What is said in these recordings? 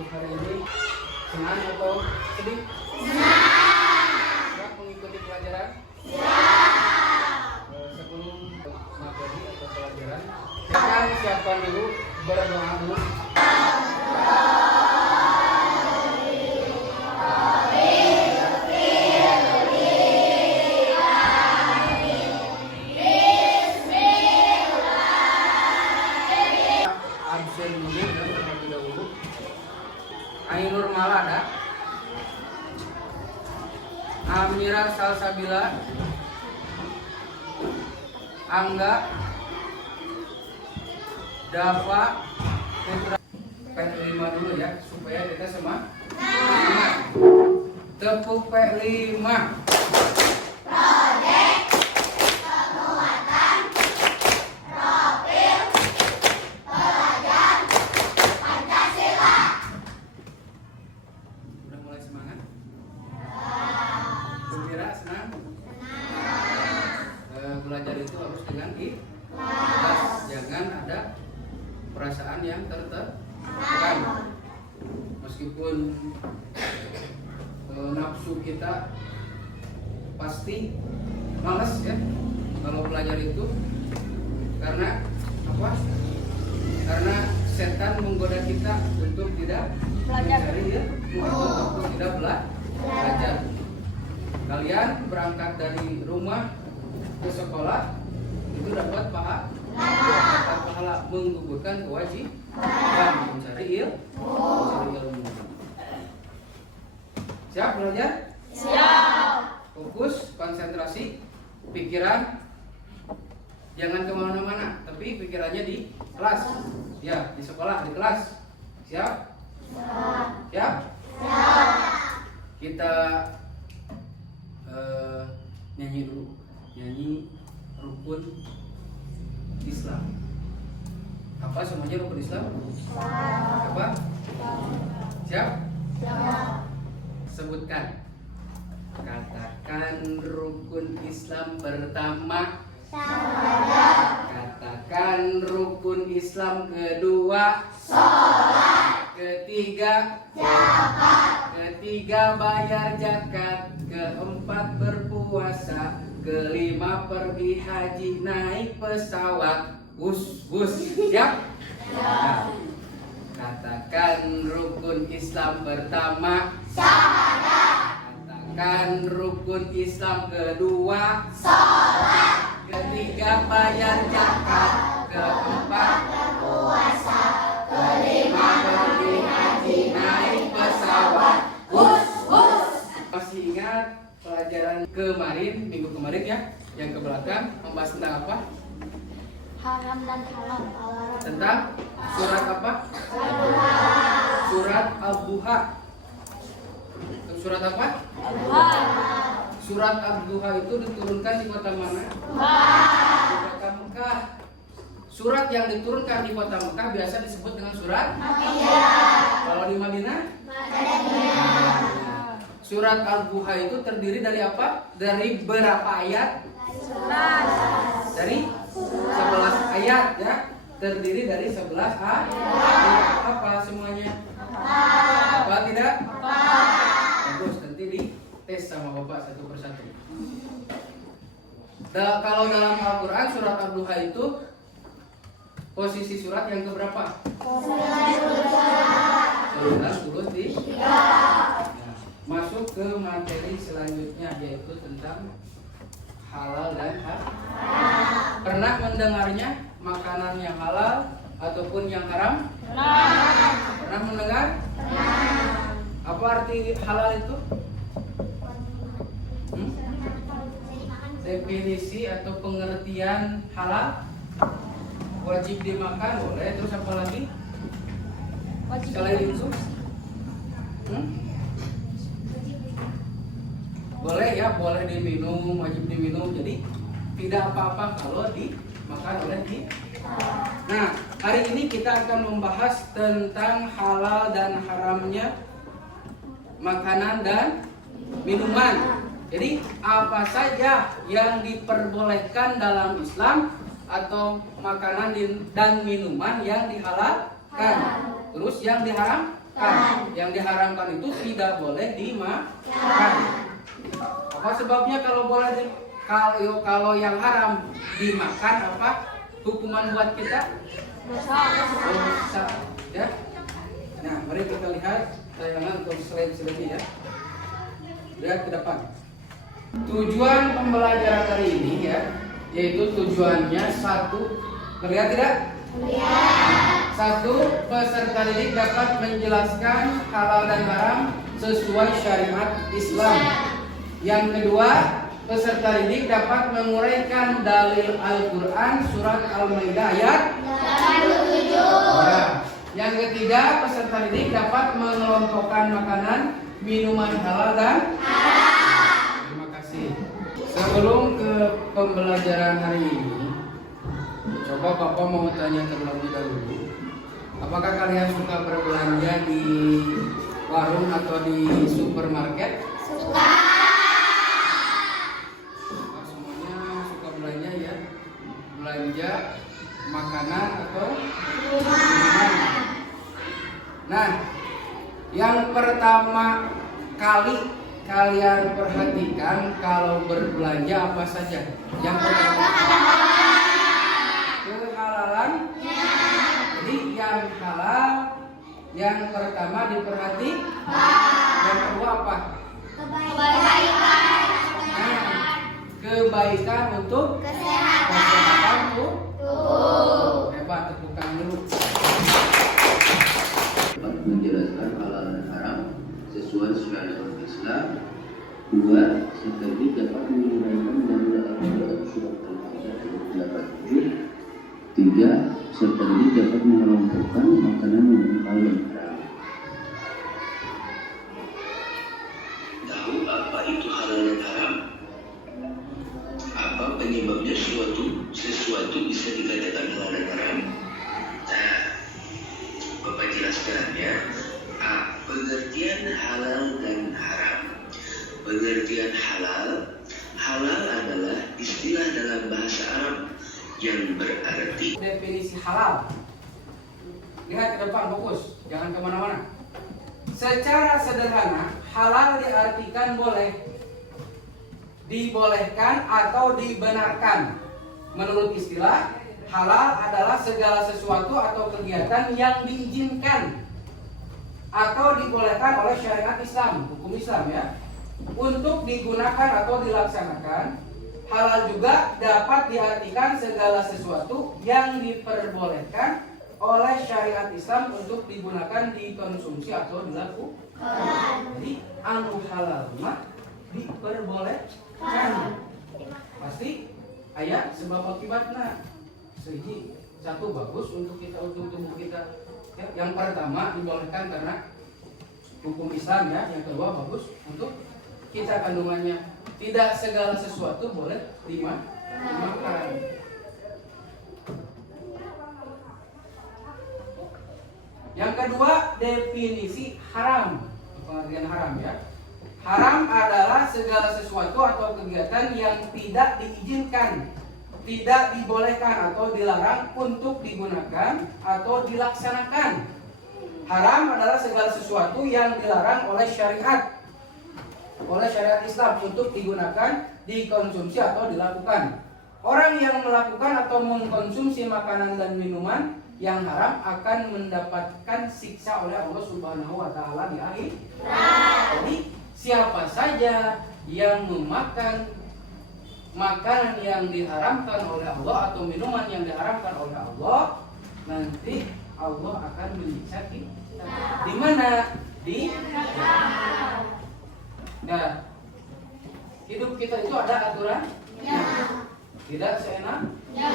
untuk hari ini senang atau sedih? Siap mengikuti pelajaran? Sebelum materi atau pelajaran, kita siapkan dulu, berdoa dulu. Absen dulu dan terlebih dahulu. Ainur Malada, Amira Salsabila, Angga, Dava, Petra. P5 dulu ya, supaya kita semua tepuk P5. Udah mulai semangat? Gembira, senang? Belajar itu harus dengan ikhlas, jangan ada perasaan yang tertekan. Meskipun nafsu kita pasti malas ya kalau belajar itu, karena apa? Karena setan menggoda kita untuk tidak mencari ilmu, untuk tidak belajar. Kalian berangkat dari rumah ke sekolah itu dapat pahala menggugurkan kewajiban mencari ilmu. Siap belajar? Siap. Fokus, konsentrasi, pikiran jangan kemana-mana, tapi pikirannya di kelas, ya di sekolah, di kelas. Siap? Siap? Kita nyanyi dulu, nyanyi rukun Islam. Apa semuanya rukun Islam? Apa? Siap? Sebutkan. Katakan rukun Islam pertama. Katakan rukun Islam kedua. Ketiga, bayar zakat. Keempat, berpuasa. Kelima, pergi haji, naik pesawat. Bus. Siap? Nah, katakan rukun Islam pertama. Katakan rukun Islam kedua. Ketiga, bayar zakat. Keempat, berpuasa. Kelima, pergi haji, naik pesawat. Bus. Masih ingat pelajaran kemarin, minggu kemarin ya, yang ke belakang membahas tentang apa? Haram dan halal. Tentang surat apa? Surat Al-Duha. Surat apa? Surat Al-Duha itu diturunkan di kota mana? Di kota Mekah. Surat yang diturunkan di kota Mekah biasa disebut dengan surat Kalau di Madinah? Surat Al-Duha itu terdiri dari apa? Dari berapa ayat? Dari 11 ayat ya. Terdiri dari 11 ayat. Apa semuanya? Apa tidak? Bagus, nanti di tes sama Bapak satu persatu. Kalau dalam Al-Quran surat Al-Duha itu posisi surat yang keberapa? 93. Masuk ke materi selanjutnya, yaitu tentang halal dan haram. Pernah mendengarnya makanan yang halal ataupun yang haram? Pernah mendengar? Apa arti halal itu? Definisi atau pengertian halal? Wajib dimakan, boleh. Terus apa lagi? Selain itu? Boleh ya, boleh diminum, wajib diminum. Jadi tidak apa-apa kalau dimakan oleh kita. Nah, hari ini kita akan membahas tentang halal dan haramnya makanan dan minuman. Jadi apa saja yang diperbolehkan dalam Islam atau makanan dan minuman yang dihalalkan, terus yang diharamkan. Yang diharamkan itu tidak boleh dimakan. Apa sebabnya kalau boleh kalau yang haram dimakan apa hukuman buat kita? Dosa. Ya. Nah, mari kita lihat tayangan untuk slide-nya ya. Lihat ke depan. Tujuan pembelajaran hari ini ya, yaitu tujuannya satu, terlihat tidak? Terlihat. Satu, peserta didik dapat menjelaskan halal dan haram sesuai syariat Islam. Yang kedua, peserta didik dapat menguraikan dalil Al-Quran surat Al-Maidah ayat 87. Yang ketiga, peserta didik dapat mengelompokkan makanan, minuman halal dan haram. Terima kasih. Sebelum ke pembelajaran hari ini, coba Papa mau tanya terlebih dahulu. Apakah kalian suka berbelanja di warung atau di supermarket? Suka. Semuanya suka belanja ya. Belanja makanan atau minuman. Nah, yang pertama kali kalian perhatikan kalau berbelanja apa saja? Yang pertama kehalalan. Jadi yang halal yang pertama diperhatikan. Yang kedua apa? Kebaikan. Nah, kebaikan untuk Kesehatan. Hebat, tepuk tangan dulu. Dapat menjelaskan halal dan haram sesuai syariat Islam. Dua, sekali dapat menguraikan dalil Al-Quran surat Al-Maidah ayat 87. Tiga, sekali dapat mengelompokkan makanan yang halal dan haram. Tahu apa itu halal dan haram? Apa penyebabnya sesuatu bisa dikatakan halal dan haram? Nah, Bapak jelaskan ya. Pengertian halal dan haram. Pengertian halal adalah istilah dalam bahasa Arab yang berarti Definisi halal. Lihat ke depan, fokus, jangan kemana-mana. Secara sederhana, halal diartikan boleh, dibolehkan atau dibenarkan. Menurut istilah, halal adalah segala sesuatu atau kegiatan yang diizinkan atau dibolehkan oleh syariat Islam, hukum Islam ya, untuk digunakan atau dilaksanakan. Halal juga dapat diartikan segala sesuatu yang diperbolehkan oleh syariat Islam untuk digunakan, dikonsumsi atau dilakukan. Jadi anu halal mah diperbolehkan. Pasti ayat sebab akibatnya. Satu bagus untuk kita, untuk tubuh kita. Ya, yang pertama dibolehkan karena hukum Islam ya. Yang kedua bagus untuk kita kandungannya. Tidak segala sesuatu boleh dimakan. Yang kedua, definisi haram. Pengertian haram ya. Haram adalah segala sesuatu atau kegiatan yang tidak diizinkan, tidak dibolehkan atau dilarang untuk digunakan atau dilaksanakan. Haram adalah segala sesuatu yang dilarang oleh syariat Islam untuk digunakan, dikonsumsi atau dilakukan. Orang yang melakukan atau mengkonsumsi makanan dan minuman yang haram akan mendapatkan siksa oleh Allah Subhanahu wa taala di akhir. Jadi siapa saja yang memakan makanan yang diharamkan oleh Allah atau minuman yang diharamkan oleh Allah, nanti Allah akan menyiksa kita. Di mana? Di neraka. Nah, hidup kita itu ada aturan? Ya. Tidak seenaknya.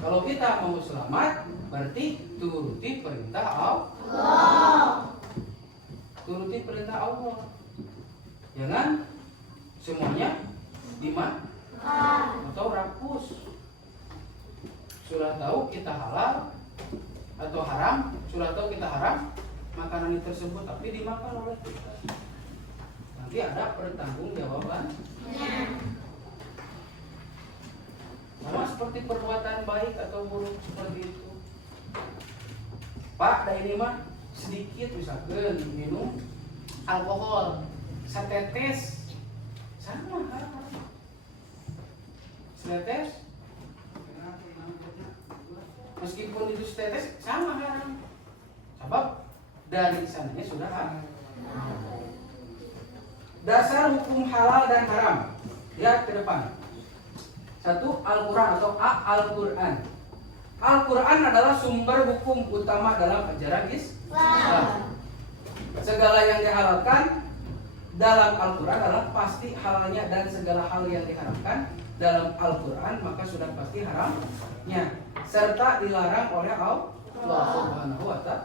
Kalau kita mau selamat, berarti turuti perintah Allah. Turuti perintah Allah. Jangan semuanya dimakan atau rakus. Sudah tahu kita halal atau haram, sudah tahu kita haram makanan tersebut, tapi dimakan oleh kita. Nanti ada pertanggungjawaban. Sama seperti perbuatan baik atau buruk seperti itu. Pak, dah ini mah sedikit misalkan minum alkohol setetes sama haram. Setetes meskipun itu setetes sama haram. Sebab dari sananya sudah haram. Dasar hukum halal dan haram. Lihat ke depan. Satu, Al-Quran atau Al-Quran. Al-Quran adalah sumber hukum utama dalam ajaran Islam. Segala yang dihalalkan dalam Al-Quran adalah pasti halalnya, dan segala hal yang diharamkan dalam Al-Quran maka sudah pasti haramnya, serta dilarang oleh Allah Subhanahu wa Ta'ala.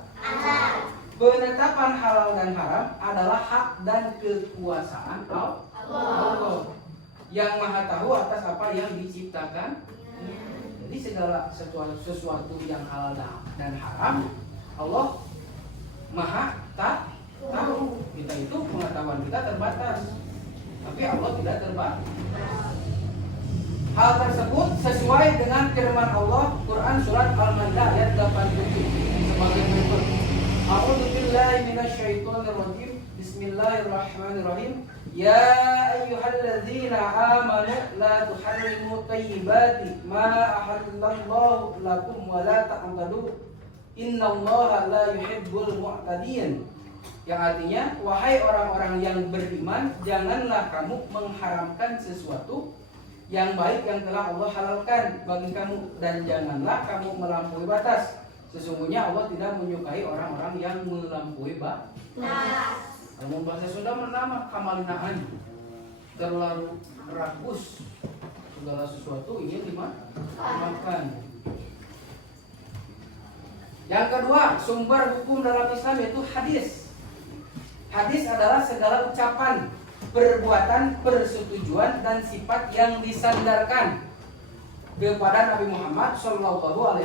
Penetapan halal dan haram adalah hak dan kekuasaan Allah yang maha tahu atas apa yang diciptakan. Jadi segala sesuatu yang halal dan haram Allah maha tahu. Kita itu pengetahuan kita terbatas, tapi Allah tidak terbatas. Hal tersebut sesuai dengan firman Allah Quran surat Al-Maidah ayat 87 sebagai berikut. A'udzu billahi minasyaitonir rajim. Bismillahirrahmanirrahim. Ya ayyuhalladzina amanu la tuharrimu thayyibati ma ahallallahu lakum wa la ta'tadu. Innallaha la yuhibbul mu'tadin. Yang artinya, wahai orang-orang yang beriman, janganlah kamu mengharamkan sesuatu yang baik yang telah Allah halalkan bagi kamu, dan janganlah kamu melampaui batas. Sesungguhnya Allah tidak menyukai orang-orang yang melampaui batas. Kalau bahasa Sunda bernama kamalinaan, terlalu rakus, segala sesuatu ingin dimakan. Yang kedua, sumber hukum dalam Islam yaitu hadis. Hadis adalah segala ucapan, perbuatan, persetujuan, dan sifat yang disandarkan kepada Nabi Muhammad SAW.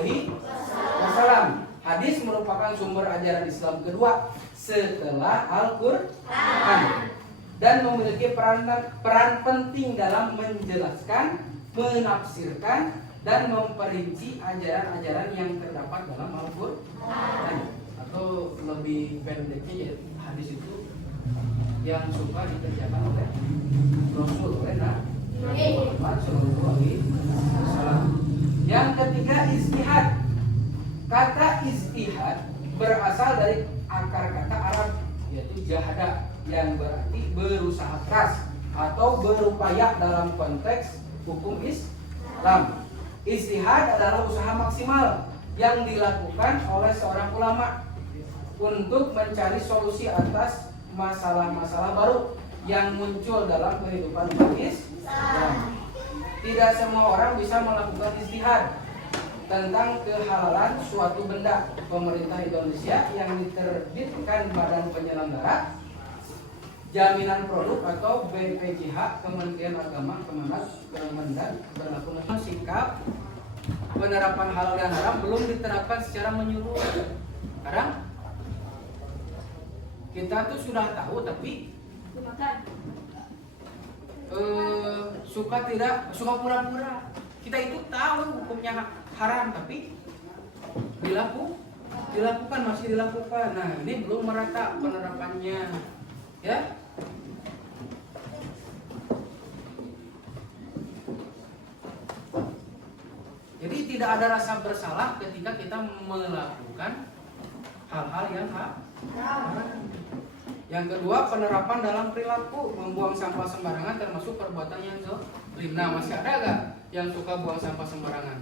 Hadis merupakan sumber ajaran Islam kedua setelah Al-Quran dan memiliki peran penting dalam menjelaskan, menafsirkan, dan memperinci ajaran-ajaran yang terdapat dalam Al-Quran. Atau lebih pendeknya, hadis itu yang suka dikerjakan oleh Rasul, oleh Nabi Muhammad SAW. Yang ketiga, ijtihad. Kata ijtihad berasal dari akar kata Arab yaitu jahada, yang berarti berusaha keras atau berupaya dalam konteks hukum Islam. Ijtihad adalah usaha maksimal yang dilakukan oleh seorang ulama untuk mencari solusi atas masalah-masalah baru yang muncul dalam kehidupan Islam. Tidak semua orang bisa melakukan ijtihad tentang kehalalan suatu benda. Pemerintah Indonesia yang diterbitkan Badan Penyelenggara Jaminan Produk atau BPJH, Kementerian Agama, Kemendan berlaku sikap penerapan halal dan haram belum diterapkan secara menyeluruh. Kadang kita tuh sudah tahu tapi suka pura-pura. Kita itu tahu hukumnya haram tapi dilakukan, masih dilakukan. Nah, ini belum merata penerapannya, ya. Jadi tidak ada rasa bersalah ketika kita melakukan hal-hal yang haram. Yang kedua, penerapan dalam perilaku. Membuang sampah sembarangan termasuk perbuatan yang zalim. Nah, masih ada gak yang suka buang sampah sembarangan?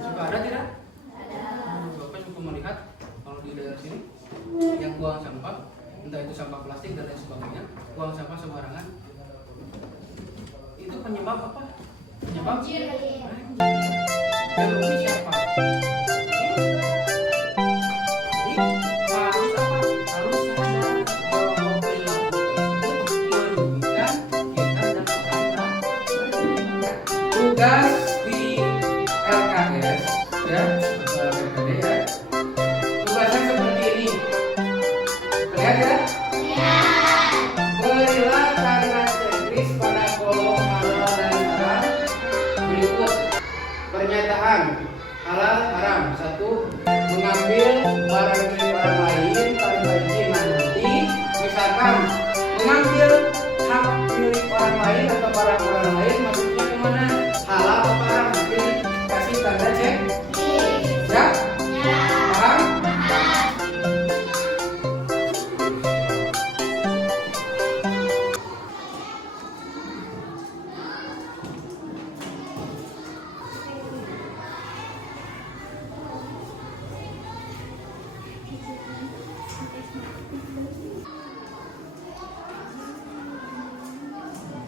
Suka ada tidak? Bapak cukup melihat kalau di daerah sini yang buang sampah, entah itu sampah plastik dan lain sebagainya, buang sampah sembarangan. Itu penyebab apa? Penyebab yang rugi siapa? Tugas di LKS, ya, LKD, ya. Tugasnya seperti ini. Lihat ya? Berilah tanda checklist pada kolom halal dan haram berikut. Pernyataan halal haram. 1. Mengambil barang milik orang lain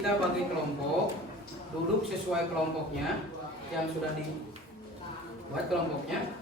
kita bagi kelompok, duduk sesuai kelompoknya yang sudah dibuat kelompoknya.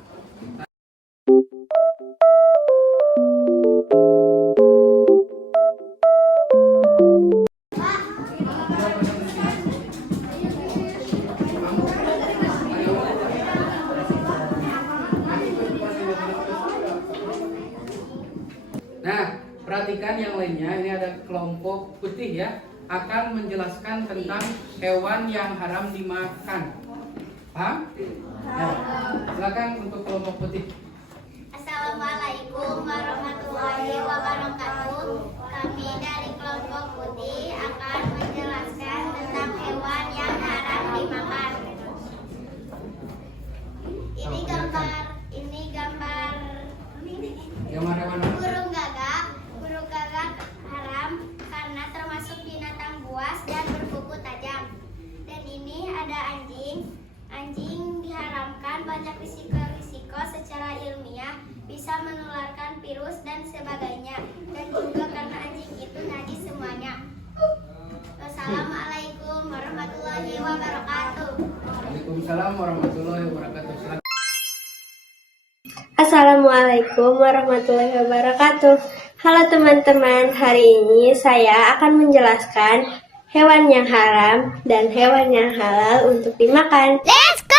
Nah, perhatikan yang lainnya. Ini ada kelompok putih ya, akan menjelaskan tentang hewan yang haram dimakan. Paham? Ya. Silakan untuk kelompok putih. Assalamualaikum warahmatullahi wabarakatuh. Kami dari kelompok putih akan menjelaskan tentang hewan yang haram dimakan. Ini gambar Yang mana? burung gagak. Burung gagak haram karena termasuk binatang buas dan berkuku tajam. Dan ini ada anjing. Anjing diharamkan banyak risiko secara ilmiah, bisa menularkan virus dan sebagainya. Dan juga karena anjing itu najis semuanya. Wassalamualaikum warahmatullahi wabarakatuh. Waalaikumsalam warahmatullahi wabarakatuh. Silakan. Assalamualaikum warahmatullahi wabarakatuh. Halo teman-teman, hari ini saya akan menjelaskan hewan yang haram dan hewan yang halal untuk dimakan. Let's go!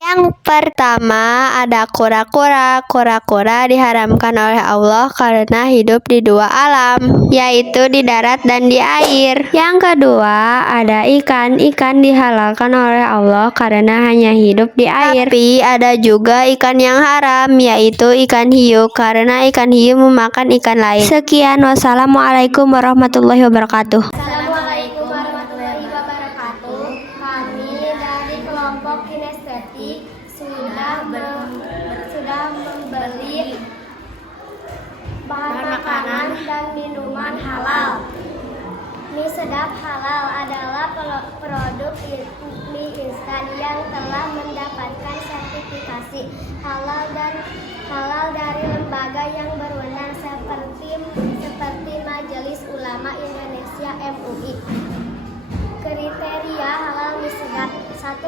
Yang pertama ada kura-kura. Kura-kura diharamkan oleh Allah karena hidup di dua alam, yaitu di darat dan di air. Yang kedua ada ikan. Ikan dihalalkan oleh Allah karena hanya hidup di air. Tapi ada juga ikan yang haram, yaitu ikan hiu, karena ikan hiu memakan ikan lain. Sekian, wassalamualaikum warahmatullahi wabarakatuh. Assalamualaikum warahmatullahi wabarakatuh. Kami dari kelompok kinestetik sudah membeli bahan makanan dan minuman halal. Mie sedap halal adalah produk mie instan yang telah mendapatkan sertifikasi halal dari lembaga yang berwenang seperti Majelis Ulama Indonesia MUI. Kriteria halal mie sedap: 1.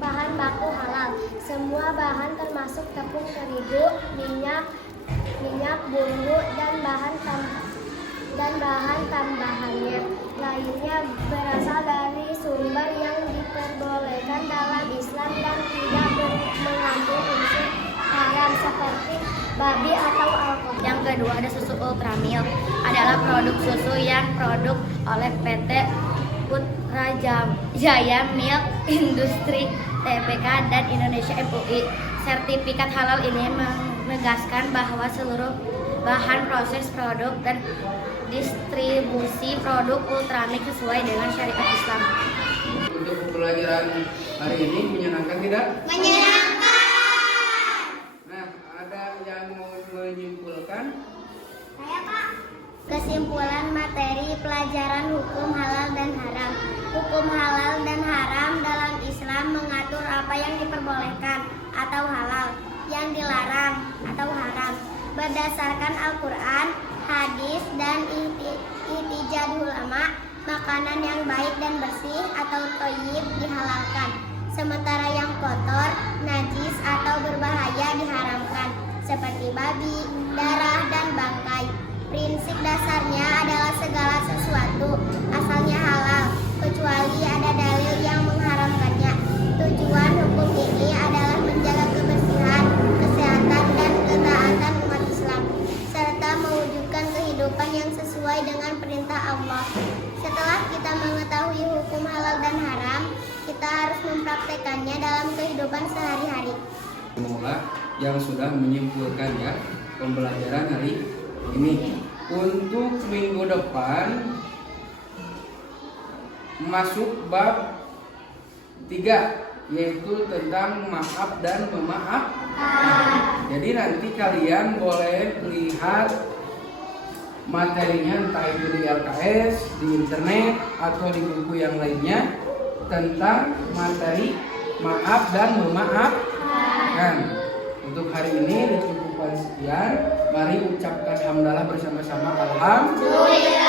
Bahan baku halal. Semua bahan termasuk tepung terigu, minyak, bumbu dan bahan tambahannya lainnya berasal dari sumber yang diperbolehkan dalam Islam dan tidak mengandung unsur haram seperti babi atau alkohol. Yang kedua ada susu Ultra Milk, adalah produk susu yang produk oleh PT Putra Jaya Milk Industri TPK dan Indonesia MUI. Sertifikat halal ini menegaskan bahwa seluruh bahan proses produk dan distribusi produk Ultramilk sesuai dengan syariat Islam. Untuk pembelajaran hari ini menyenangkan tidak? Menyenangkan. Nah, ada yang mau menyimpulkan? Saya, Pak. Kesimpulan materi pelajaran hukum halal dan haram. Hukum halal dan haram dalam Islam mengatur apa yang diperbolehkan atau halal, yang dilarang atau haram. Berdasarkan Al-Quran, hadis, dan ijtihad ulama, makanan yang baik dan bersih atau thayyib dihalalkan. Sementara yang kotor, najis, atau berbahaya diharamkan, seperti babi, darah, dan bangkai. Prinsip dasarnya adalah segala sesuatu asalnya halal, kecuali ada dalil yang mengharamkannya. Tujuan hukum ini adalah menjaga kebersihan, kesehatan, dan ketaatan umat Islam, serta mewujudkan kehidupan yang sesuai dengan perintah Allah. Setelah kita mengetahui hukum halal dan haram, kita harus mempraktekannya dalam kehidupan sehari-hari. Semoga yang sudah menyimpulkan ya pembelajaran hari ini. Untuk minggu depan masuk bab 3, yaitu tentang maaf dan memaaf. Jadi nanti kalian boleh lihat materinya entah itu di LKS, di internet, atau di buku yang lainnya tentang materi maaf dan memaafkan. Untuk hari ini dicukupkan sekian. Mari ucapkan hamdalah bersama-sama. Alhamdulillah.